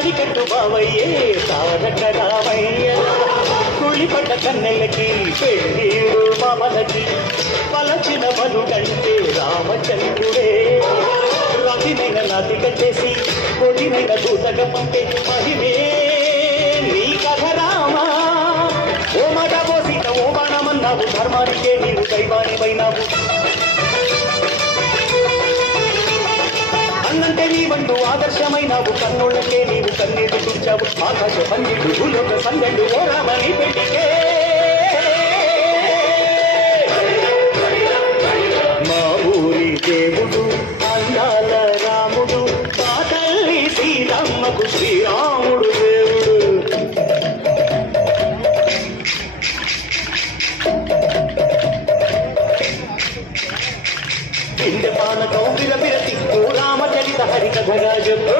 అడికట్టు బావయ్యే తారక రామయ్య కుళిపడ్డ కన్నెలకి పెళ్ళీడు మామలకి పలచిన మనుగంటే రామచంద్రుడే రతినైన నాతిక చేసి కొడినైన దూతగా పంపే మహిమే నీ కథ రామా ఓ మాట పోసిట ఓ బాణమన్నావు ధర్మానికే నీవు దైవానివైనావు అన్నంటే నీవంటూ ఆదర్శమైనావు కన్నుళ్ళకే నీవు కన్నీరు తుడిచావు ఆకాశ పండిడు భూలోక సంగడు ఓ రామని పెళ్లికే మా ఊరి దేవుడు అందాల రాముడు మా తల్లి శ్రీరామకు శ్రీరాముడు దేవుడు పిండ పానకం విరవిరతి రామచరిత హరికథగా చెప్పు